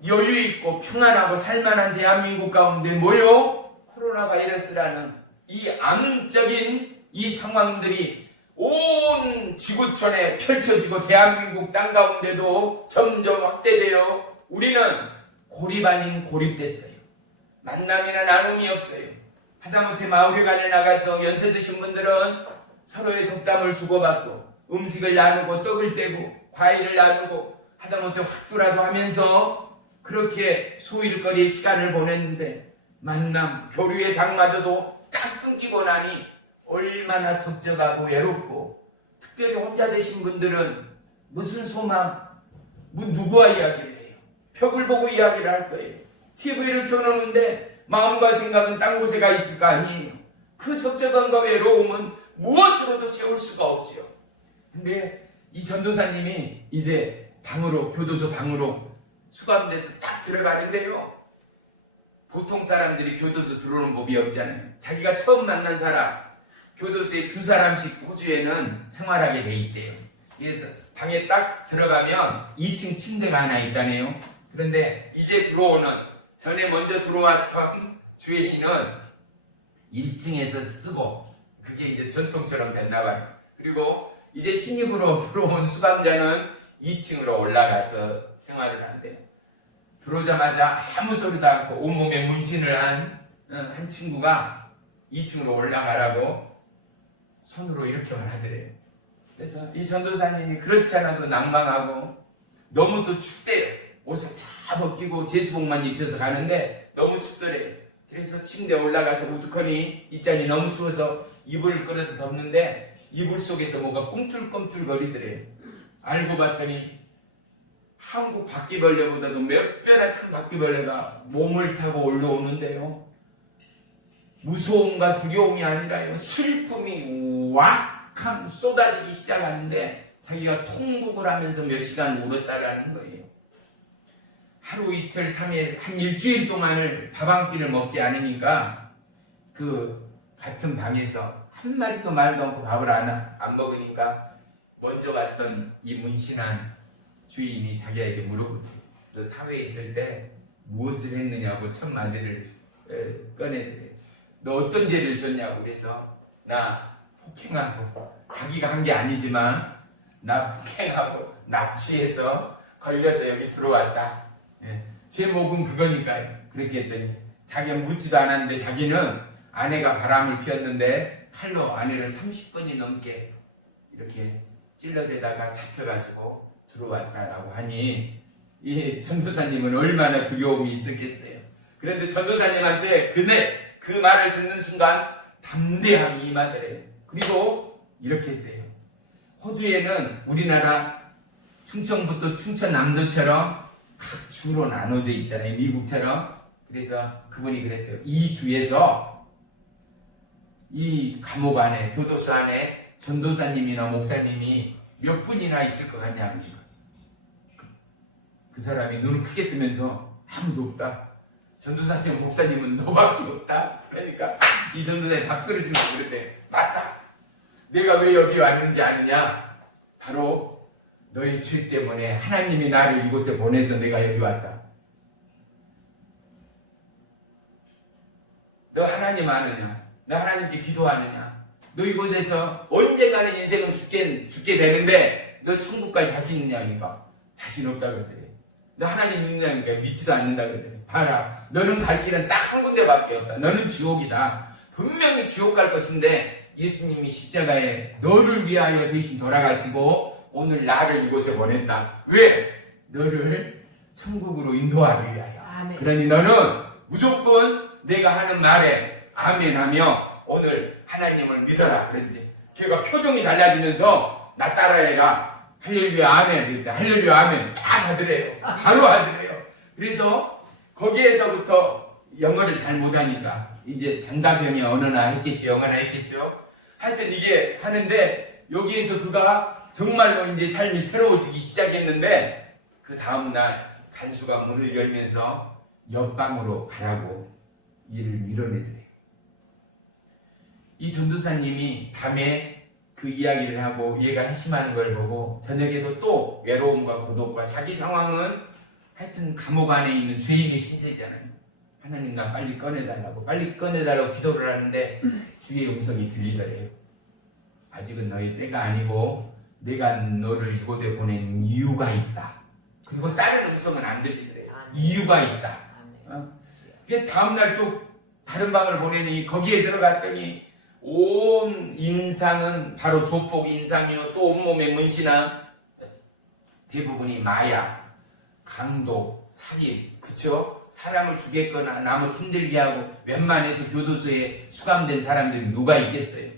여유 있고 평안하고 살만한 대한민국 가운데 뭐요? 코로나 바이러스라는 이 암적인 이 상황들이 온 지구촌에 펼쳐지고 대한민국 땅 가운데도 점점 확대되어 우리는 고립 아닌 고립됐어요. 만남이나 나눔이 없어요. 하다못해 마을회관에 나가서 연세 드신 분들은 서로의 덕담을 주고받고 음식을 나누고 떡을 떼고 과일을 나누고 하다못해 확두라도 하면서 그렇게 소일거리의 시간을 보냈는데 만남, 교류의 장마저도 딱 끊기고 나니 얼마나 적적하고 외롭고 특별히 혼자 되신 분들은 무슨 소망, 누구와 이야기를 해요? 벽을 보고 이야기를 할 거예요. TV를 켜놓는데 마음과 생각은 딴 곳에 가 있을 거 아니에요. 그 적적함과 외로움은 무엇으로도 채울 수가 없지요. 근데 이 전도사님이 이제 교도소 방으로 수감돼서 딱 들어가는데요. 보통 사람들이 교도소 들어오는 법이 없잖아요. 자기가 처음 만난 사람, 교도소에 2사람씩 호주에는 생활하게 돼 있대요. 그래서 방에 딱 들어가면 2층 침대가 하나 있다네요. 그런데 이제 전에 먼저 들어왔던 주인은 1층에서 쓰고 그게 이제 전통처럼 됐나봐요. 그리고 이제 신입으로 들어온 수감자는 2층으로 올라가서 생활을 한대요. 들어오자마자 아무 소리도 않고 온몸에 문신을 한 친구가 2층으로 올라가라고 손으로 이렇게만 하더래요. 그래서 이 전도사님이 그렇지 않아도 낭만하고 너무 또 춥대요. 옷을 다 벗기고 제수복만 입혀서 가는데 너무 춥더래요. 그래서 침대에 올라가서 어떡하니 이 짠이 너무 추워서 이불을 끌어서 덮는데 이불 속에서 뭐가 꿈틀꿈틀 거리더래요. 알고 봤더니 한국 바퀴벌레보다도 몇 배나 큰 바퀴벌레가 몸을 타고 올라오는데요. 무서움과 두려움이 아니라요, 슬픔이 왁함 쏟아지기 시작하는데 자기가 통곡을 하면서 몇 시간 울었다라는 거예요. 하루 이틀 3일 한 일주일 동안을 밥 한 끼를 먹지 않으니까 그 같은 방에서 한마디도 말도 않고 밥을 안 먹으니까 먼저 갔던 이 문신한 주인이 자기에게 물어보더래요. 너 사회에 있을 때 무엇을 했느냐고 첫 마디를 꺼내더래요. 너 어떤 죄를 졌냐고. 그래서 나 폭행하고, 자기가 한 게 아니지만 나 폭행하고 납치해서 걸려서 여기 들어왔다. 제목은 그거니까요. 그렇게 했더니 자기가 묻지도 않았는데 자기는 아내가 바람을 피웠는데 칼로 아내를 30번이 넘게 이렇게 찔러대다가 잡혀가지고 들어왔다라고 하니 이 전도사님은 얼마나 두려움이 있었겠어요. 그런데 전도사님한테 그 말을 듣는 순간 담대함이 임하더래요. 그리고 이렇게 했대요. 호주에는 우리나라 충청부터 충청남도처럼 각 주로 나눠져 있잖아요. 미국처럼. 그래서 그분이 그랬대요. 이 주에서 이 감옥 안에, 교도소 안에 전도사님이나 목사님이 몇 분이나 있을 것 같냐. 그 사람이 눈을 크게 뜨면서 아무도 없다. 전도사님, 목사님은 너밖에 없다. 그러니까 이 전도사님 박수를 치면서 그랬대. 맞다. 내가 왜 여기 왔는지 아느냐? 바로 너의 죄 때문에 하나님이 나를 이곳에 보내서 내가 여기 왔다. 너 하나님 아느냐? 너 하나님께 기도하느냐? 너 이곳에서 언젠가는 인생은 죽게 되는데 너 천국 갈 자신 있냐니까 자신 없다 그러더래. 너 하나님 믿느냐니까 믿지도 않는다 그러더래. 봐라, 너는 갈 길은 딱 한 군데밖에 없다. 너는 지옥이다. 분명히 지옥 갈 것인데 예수님이 십자가에 너를 위하여 대신 돌아가시고 오늘 나를 이곳에 보냈다. 왜? 너를 천국으로 인도하기 위하여. 아멘. 그러니 너는 무조건 내가 하는 말에 아멘하며 오늘 하나님을 믿어라. 그랬지. 걔가 표정이 달라지면서 나 따라해라. 할렐루야 아멘. 그랬대. 할렐루야 아멘. 다 하더래요. 바로 하더래요. 그래서 거기에서부터 영어를 잘 못하니까 이제 단답형이 언어나 했겠죠. 영어나 했겠죠. 하여튼 이게 하는데 여기에서 그가 정말로 이제 삶이 새로워지기 시작했는데 그 다음날 간수가 문을 열면서 옆방으로 가라고 이를 밀어내더래요. 이 전도사님이 밤에 그 이야기를 하고 얘가 회심하는 걸 보고 저녁에도 또 외로움과 고독과 자기 상황은 하여튼 감옥 안에 있는 죄인의 신세잖아요. 하나님 나 빨리 꺼내달라고 기도를 하는데 주의 음성이 들리더래요. 아직은 너희 때가 아니고 내가 너를 이곳에 보낸 이유가 있다. 그리고 다른 음성은 안 들리더래요. 이유가 있다. 다음날 또 다른 방을 보내니 거기에 들어갔더니 온 인상은 바로 조폭 인상이요. 또 온몸에 문신한 대부분이 마약, 강도, 살인, 그쵸? 사람을 죽였거나 남을 힘들게 하고 웬만해서 교도소에 수감된 사람들이 누가 있겠어요?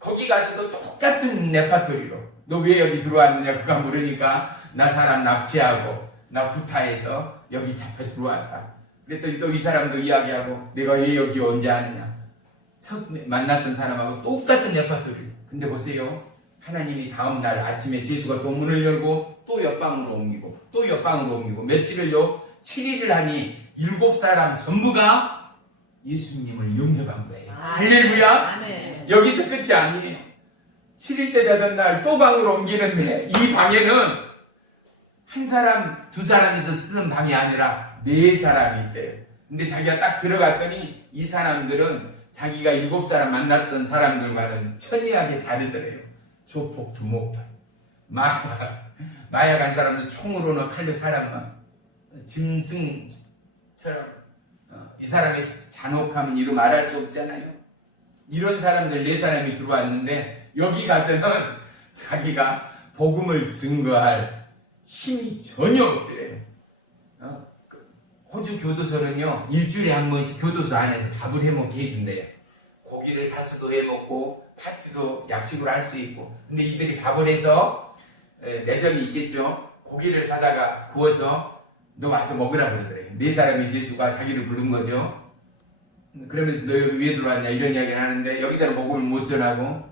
거기 가서도 똑같은 레파토리로 너 왜 여기 들어왔느냐 그가 물으니까 나 사람 납치하고 나 구타해서 여기 잡혀 들어왔다. 그랬더니 또 이 사람도 이야기하고 내가 왜 여기 언제 아느냐. 첫 만났던 사람하고 똑같은 레파토리. 근데 보세요. 하나님이 다음날 아침에 제수가 또 문을 열고 또 옆방으로 옮기고 또 옆방으로 옮기고 며칠을요 7일을 하니 7사람 전부가 예수님을 영접한 거예요. 할렐루야. 아멘. 여기서 끝이 아니에요. 7일째 되던 날 또 방으로 옮기는데 이 방에는 한 사람, 두 사람이서 쓰는 방이 아니라 4사람이 있대요. 근데 자기가 딱 들어갔더니 이 사람들은 자기가 7사람 만났던 사람들과는 천이하게 다르더래요. 조폭, 두목들, 마약 한 사람들 총으로나 칼로 사람만 짐승처럼 이 사람의 잔혹함은 이루 말할 수 없잖아요. 이런 사람들 4사람이 들어왔는데 여기 가서는 자기가 복음을 증거할 힘이 전혀 없대요. 호주 교도소는요 일주일에 한 번씩 교도소 안에서 밥을 해먹게 해준대요. 고기를 사서도 해먹고 파티도 약식으로 할 수 있고. 근데 이들이 밥을 해서 내정이 있겠죠. 고기를 사다가 구워서 너 와서 먹으라 그러더래요. 네 사람이 예수가 자기를 부른 거죠. 그러면서 너 여기 왜 들어왔냐 이런 이야기를 하는데 여기서 먹으면 못 전하고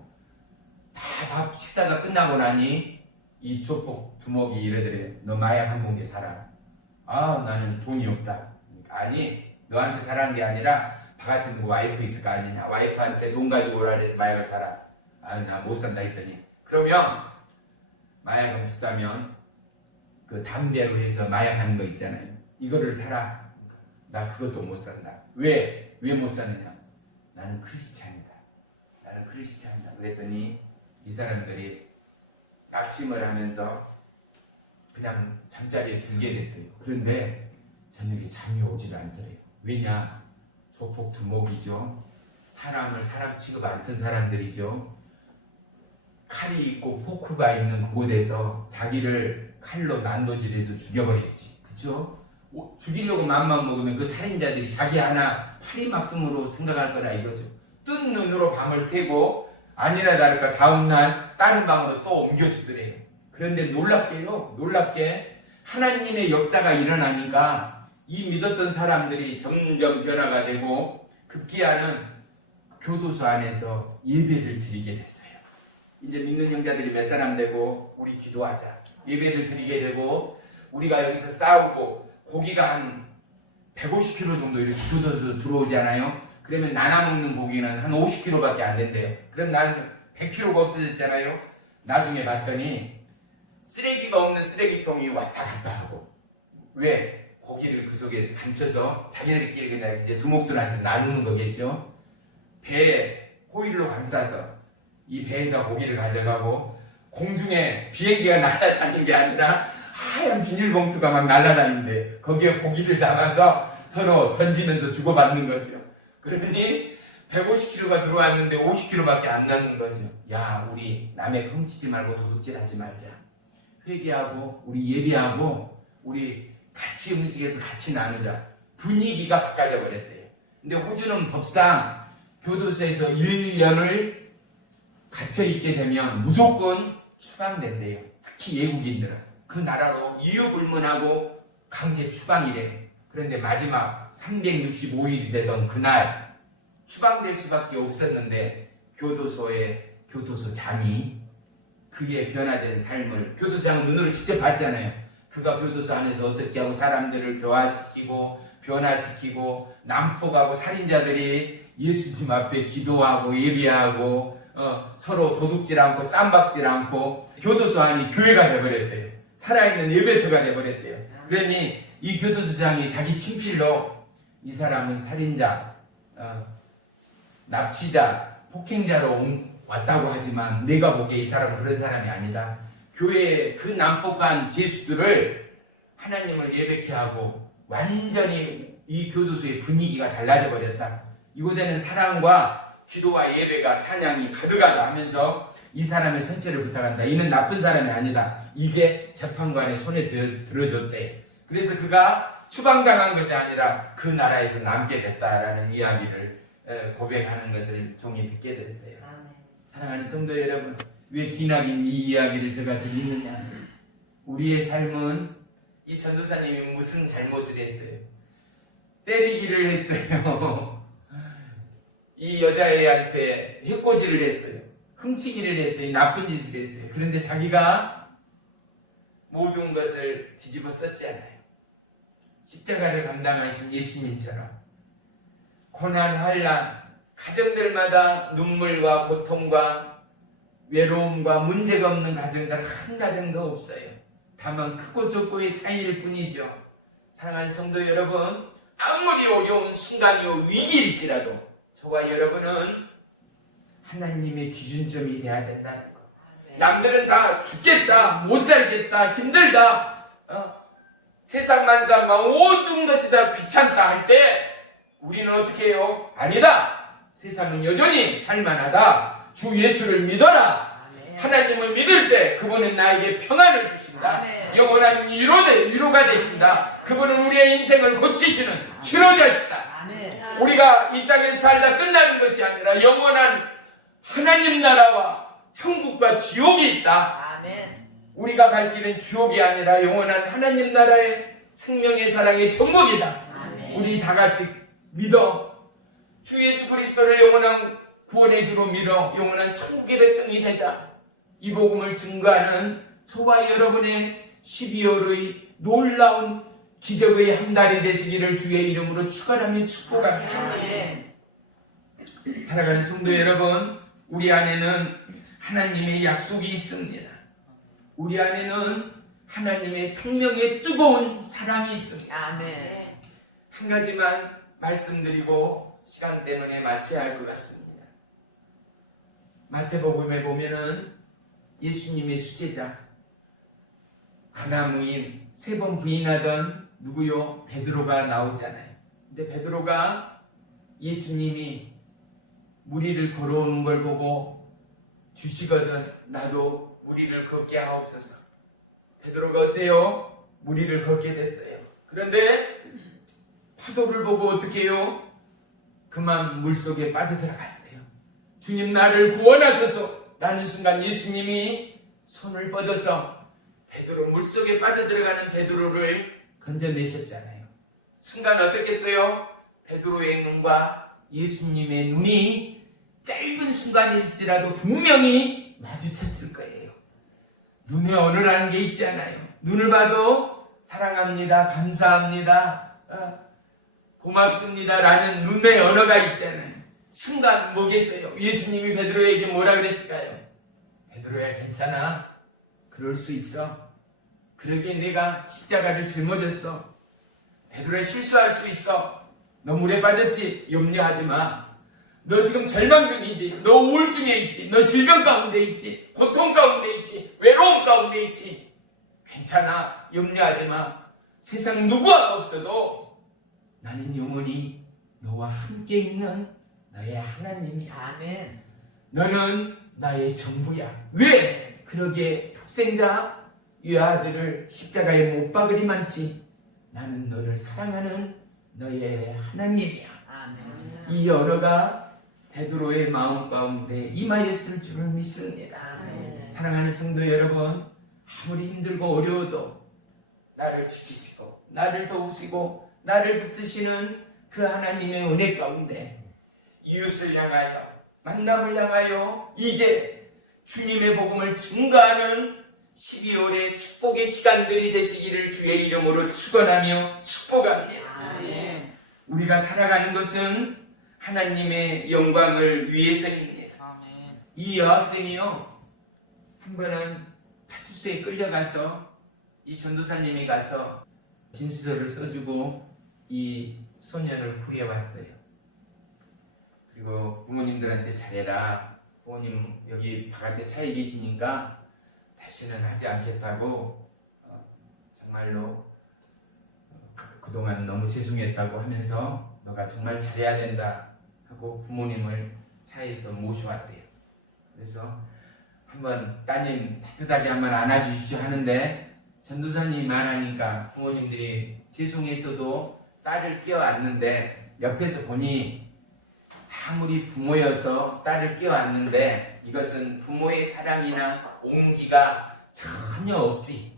다 밥 식사가 끝나고 나니 이 조폭 두목이 이러더래요. 너 마약 한 봉지 사라. 아 나는 돈이 없다. 아니 너한테 사라는 게 아니라 바깥에 누구 와이프 있을 거 아니냐. 와이프한테 돈 가지고 오라 그래서 마약을 사라. 아 나 못 산다 했더니 그러면 마약은 비싸면 그 담배로 해서 마약하는 거 있잖아요. 이거를 사라. 나 그것도 못 산다. 왜? 왜 못 사느냐? 나는 크리스찬이다. 나는 크리스찬이다. 그랬더니 이 사람들이 낙심을 하면서 그냥 잠자리에 들게 됐대요. 그런데 저녁에 잠이 오질 않더래요. 왜냐? 조폭 두목이죠. 사람을 사람 취급 않던 사람들이죠. 칼이 있고 포크가 있는 그곳에서 자기를 칼로 난도질해서 죽여버리지. 그쵸? 죽이려고 마음만 먹으면 그 살인자들이 자기 하나 파리막숨으로 생각할 거다 이거죠. 뜬 눈으로 밤을 새고 아니나 다를까 다음날 다른 방으로 또 옮겨주더래요. 그런데 놀랍게요. 놀랍게 하나님의 역사가 일어나니까 이 믿었던 사람들이 점점 변화가 되고 급기야는 교도소 안에서 예배를 드리게 됐어요. 이제 믿는 형제들이 몇 사람 되고 우리 기도하자. 예배를 드리게 되고 우리가 여기서 싸우고 고기가 한 150kg 정도 이렇게 교도소 들어오잖아요. 그러면 나눠 먹는 고기는 한 50kg밖에 안 된대요. 그럼 난 100kg가 없어졌잖아요. 나중에 봤더니 쓰레기가 없는 쓰레기통이 왔다 갔다 하고. 왜? 고기를 그 속에서 감춰서 자기들끼리 그냥 이제 두목들한테 나누는 거겠죠. 배에 호일로 감싸서 이 배에다 고기를 가져가고 공중에 비행기가 날아다니는 게 아니라 하얀 비닐봉투가 막 날아다니는데 거기에 고기를 담아서 서로 던지면서 주고받는 거죠. 그러니 150kg가 들어왔는데 50kg밖에 안 남는 거죠. 야, 우리 남의 훔치지 말고 도둑질하지 말자. 회개하고 우리 예배하고 우리 같이 음식에서 같이 나누자. 분위기가 바꿔져 버렸대요. 근데 호주는 법상 교도소에서 1년을 갇혀 있게 되면 무조건 추방된대요. 특히 외국인들은 그 나라로 이유불문하고 강제 추방이래요. 그런데 마지막 365일이 되던 그날 추방될 수밖에 없었는데 교도소장이 그의 변화된 삶을 교도소장은 눈으로 직접 봤잖아요. 그가 교도소 안에서 어떻게 하고 사람들을 교화시키고 변화시키고 난폭하고 살인자들이 예수님 앞에 기도하고 예배하고 서로 도둑질 않고 쌈박질 않고 교도소 안이 교회가 되버렸대요. 살아있는 예배터가 되버렸대요. 그러니 이 교도소장이 자기 친필로 이 사람은 살인자, 납치자, 폭행자로 왔다고 하지만 내가 보기에 이 사람은 그런 사람이 아니다. 교회의 그 난폭한 죄수들을 하나님을 예배케 하고 완전히 이 교도소의 분위기가 달라져 버렸다. 이곳에는 사랑과 기도와 예배가 찬양이 가득하다 하면서 이 사람의 선처를 부탁한다. 이는 나쁜 사람이 아니다. 이게 재판관의 손에 들어줬대. 그래서 그가 추방당한 것이 아니라 그 나라에서 남게 됐다라는 이야기를 고백하는 것을 종이 듣게 됐어요. 사랑하는 성도 여러분, 왜 기나긴 이 이야기를 제가 드리느냐? 우리의 삶은 이 전도사님이 무슨 잘못을 했어요? 때리기를 했어요. 이 여자애한테 해코지를 했어요. 훔치기를 했어요. 나쁜 짓을 했어요. 그런데 자기가 모든 것을 뒤집어 썼잖아요. 십자가를 감당하신 예수님처럼 고난, 환난, 가정들마다 눈물과 고통과 외로움과 문제가 없는 가정들 한 가정도 없어요. 다만 크고 적고의 차이일 뿐이죠. 사랑하는 성도 여러분, 아무리 어려운 순간이요 위기일지라도 저와 여러분은 하나님의 기준점이 돼야 된다는 거. 남들은 다 죽겠다, 못 살겠다, 힘들다, 세상 만상과 모든 것이 다 귀찮다 할 때 우리는 어떻게 해요? 아니다. 세상은 여전히 살만하다. 주 예수를 믿어라. 하나님을 믿을 때 그분은 나에게 평안을 주신다. 영원한 위로가 되신다. 그분은 우리의 인생을 고치시는 치료자시다. 우리가 이 땅에 살다 끝나는 것이 아니라 영원한 하나님 나라와 천국과 지옥이 있다. 아멘. 우리가 갈 길은 지옥이 아니라 영원한 하나님 나라의 생명의 사랑의 천국이다. 아멘. 우리 다 같이 믿어 주 예수 그리스도를 영원한 구원의 주로 믿어 영원한 천국의 백성이 되자. 이 복음을 증거하는 저와 여러분의 12월의 놀라운 기적의 한 달이 되시기를 주의 이름으로 축원하며 축복합니다. 아멘. 사랑하는 성도 여러분, 우리 안에는 하나님의 약속이 있습니다. 우리 안에는 하나님의 생명의 뜨거운 사랑이 있습니다. 아멘. 한 가지만 말씀드리고 시간 때문에 마쳐야 할 것 같습니다. 마태복음에 보면은 예수님의 수제자 아나무인 3번 부인하던 누구요? 베드로가 나오잖아요. 근데 베드로가 예수님이 무리를 걸어오는 걸 보고 주시거든 나도 무리를 걷게 하옵소서. 베드로가 어때요? 무리를 걷게 됐어요. 그런데 파도를 보고 어떻게 해요? 그만 물속에 빠져들어갔어요. 주님 나를 구원하소서 라는 순간 예수님이 손을 뻗어서 베드로 물속에 빠져들어가는 베드로를 건져내셨잖아요. 순간 어떻겠어요? 베드로의 눈과 예수님의 눈이 짧은 순간일지라도 분명히 마주쳤을 거예요. 눈에 어느라는 게 있지 않아요. 눈을 봐도 사랑합니다, 감사합니다, 고맙습니다 라는 눈의 언어가 있잖아요. 순간 뭐겠어요? 예수님이 베드로에게 뭐라 그랬을까요? 베드로야 괜찮아. 그럴 수 있어. 그러게 내가 십자가를 짊어졌어. 베드로야 실수할 수 있어. 너 물에 빠졌지? 염려하지 마. 너 지금 절망 중이지. 너 우울증에 있지. 너 질병 가운데 있지. 고통 가운데 있지. 외로움 가운데 있지. 괜찮아. 염려하지 마. 세상 누구와 없어도 나는 영원히 너와 함께 있는 너의 하나님이야. 아멘. 너는 나의 전부야. 왜? 그러기에 독생자 이 아들을 십자가에 못 박으리만치 나는 너를 사랑하는 너의 하나님이야. 아멘. 이 언어가 베드로의 마음 가운데 임하였을 줄을 믿습니다. 아멘. 사랑하는 성도 여러분, 아무리 힘들고 어려워도 나를 지키시고 나를 도우시고 나를 붙드시는 그 하나님의 은혜 가운데 이웃을 향하여 만남을 향하여 이제 주님의 복음을 증거하는 12월의 축복의 시간들이 되시기를 주의 이름으로 축원하며 축복합니다. 아멘. 우리가 살아가는 것은 하나님의 영광을 위해서입니다. 아멘. 이 여학생이요, 한 번은 파투스에 끌려가서 이 전도사님이 가서 진술서를 써주고 이 소년을 구해왔어요. 그리고 부모님들한테 잘해라. 부모님 여기 바깥에 차에 계시니까 다시는 하지 않겠다고 정말로 그동안 너무 죄송했다고 하면서 너가 정말 잘해야 된다 하고 부모님을 차에서 모셔왔대요. 그래서 한번 따님 따뜻하게 한번 안아주십시오 하는데 전도사님이 말하니까 부모님들이 죄송해서도 딸을 껴안는데 옆에서 보니 아무리 부모여서 딸을 껴안는데 이것은 부모의 사랑이나 온기가 전혀 없이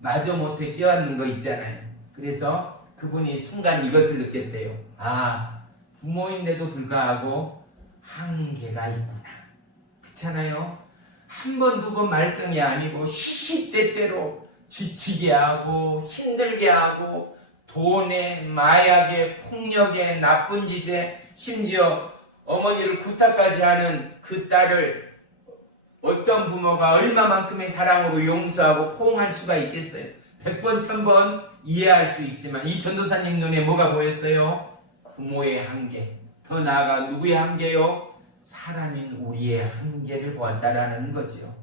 마저 못해 껴안는 거 있잖아요. 그래서 그분이 순간 이것을 느꼈대요. 아, 부모인데도 불구하고 한계가 있구나. 그렇잖아요. 한 번 두 번 말썽이 아니고 시시때때로 지치게 하고 힘들게 하고 돈에 마약에 폭력에 나쁜 짓에 심지어 어머니를 구타까지 하는 그 딸을 어떤 부모가 얼마만큼의 사랑으로 용서하고 포옹할 수가 있겠어요. 100번 1000번 이해할 수 있지만 이 전도사님 눈에 뭐가 보였어요? 부모의 한계, 더 나아가 누구의 한계요? 사람인 우리의 한계를 보았다라는 거죠.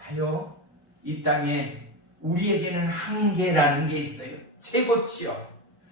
봐요, 이 땅에 우리에게는 한계라는 게 있어요. 최고치요.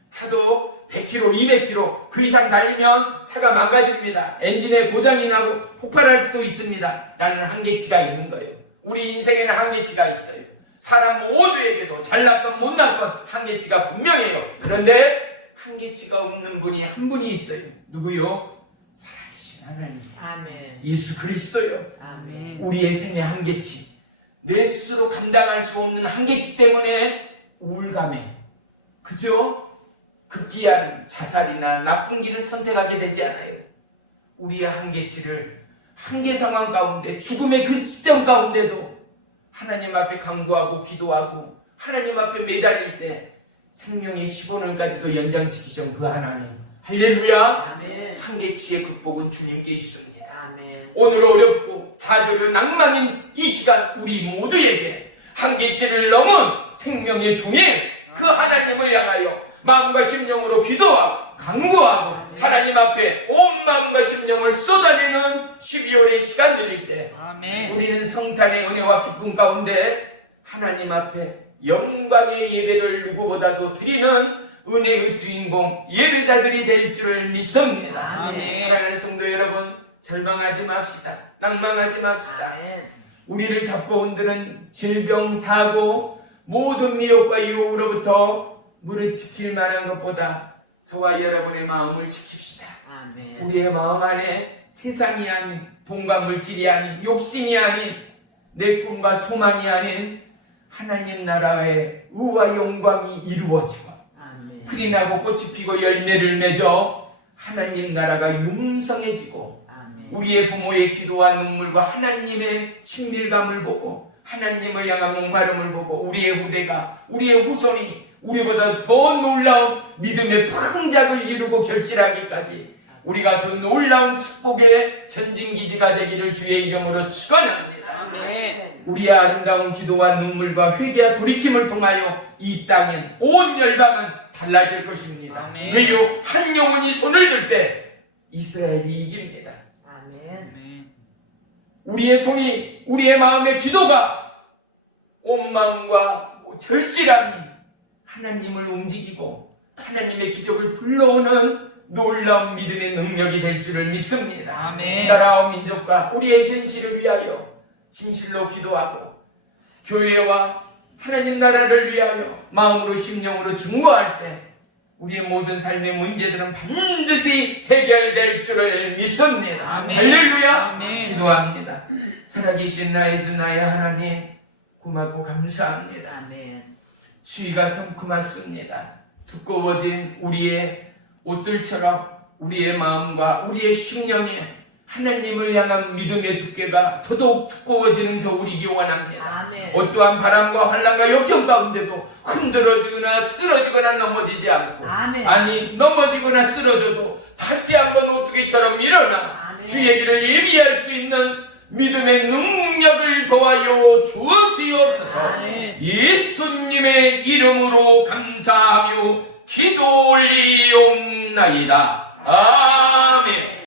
차도 100km, 200km 그 이상 달리면 차가 망가집니다. 엔진에 고장이 나고 폭발할 수도 있습니다. 라는 한계치가 있는 거예요. 우리 인생에는 한계치가 있어요. 사람 모두에게도 잘났건 못났건 한계치가 분명해요. 그런데 한계치가 없는 분이 한 분이 있어요. 누구요? 살아계신 하나님, 아멘. 예수 그리스도요, 아멘. 우리의 생의 한계치, 내 스스로 감당할 수 없는 한계치 때문에 우울감에, 그죠? 급기야는 자살이나 나쁜 길을 선택하게 되지 않아요. 우리의 한계치를 한계 상황 가운데, 죽음의 그 시점 가운데도 하나님 앞에 간구하고 기도하고 하나님 앞에 매달릴 때 생명의 15년까지도 연장시키신 그 하나님, 할렐루야. 아멘. 한계치의 극복은 주님께 있습니다. 아멘. 오늘 어렵고 좌절과 낭만인 이 시간, 우리 모두에게 한계치를 넘은 생명의 주님, 그 하나님을 향하여 마음과 심령으로 기도하고 간구하고 하나님 앞에 온 마음과 심령을 쏟아내는 12월의 시간들일 때, 우리는 성탄의 은혜와 기쁨 가운데 하나님 앞에 영광의 예배를 누구보다도 드리는 은혜의 주인공 예배자들이 될 줄을 믿습니다. 아멘. 사랑하는 성도 여러분, 절망하지 맙시다. 낭망하지 맙시다. 아멘. 우리를 잡고 흔드는 질병, 사고, 모든 미혹과 유혹으로부터 물을 지킬 만한 것보다 저와 여러분의 마음을 지킵시다. 아멘. 우리의 마음 안에 세상이 아닌, 돈과 물질이 아닌, 욕심이 아닌, 내 꿈과 소망이 아닌 하나님 나라의 의와 영광이 이루어지고 아멘. 풀이 나고 꽃이 피고 열매를 맺어 하나님 나라가 융성해지고, 아멘. 우리의 부모의 기도와 눈물과 하나님의 친밀감을 보고 하나님을 향한 목마름을 보고 우리의 후대가, 우리의 후손이 우리보다 더 놀라운 믿음의 풍작을 이루고 결실하기까지 우리가 그 놀라운 축복의 전진기지가 되기를 주의 이름으로 축원합니다. 아멘. 우리의 아름다운 기도와 눈물과 회개와 돌이킴을 통하여 이 땅엔, 온 열방은 달라질 것입니다. 아멘. 왜요? 한 영혼이 손을 들 때 이스라엘이 이깁니다. 아멘. 우리의 손이, 우리의 마음의 기도가 온 마음과 절실함이 하나님을 움직이고 하나님의 기적을 불러오는 놀라운 믿음의 능력이 될 줄을 믿습니다. 아멘. 나라와 민족과 우리의 현실을 위하여 진실로 기도하고 교회와 하나님 나라를 위하여 마음으로 심령으로 증거할 때 우리의 모든 삶의 문제들은 반드시 해결될 줄을 믿습니다. 아멘. 할렐루야. 아멘. 기도합니다. 살아계신 나의 주 나의 하나님, 고맙고 감사합니다. 아멘. 추위가 성큼했습니다. 두꺼워진 우리의 옷들처럼 우리의 마음과 우리의 심령에 하나님을 향한 믿음의 두께가 더더욱 두꺼워지는 겨울이기 원합니다. 아멘. 어떠한 바람과 환란과 역경 가운데도 흔들어지거나 쓰러지거나 넘어지지 않고, 아멘. 아니 넘어지거나 쓰러져도 다시 한번 오뚜기처럼 일어나 아멘. 주의 길을 예비할 수 있는 믿음의 능력을 도와여 주옵시옵소서. 아멘. 예수님의 이름으로 감사하며 기도 올리옵나이다. 아멘.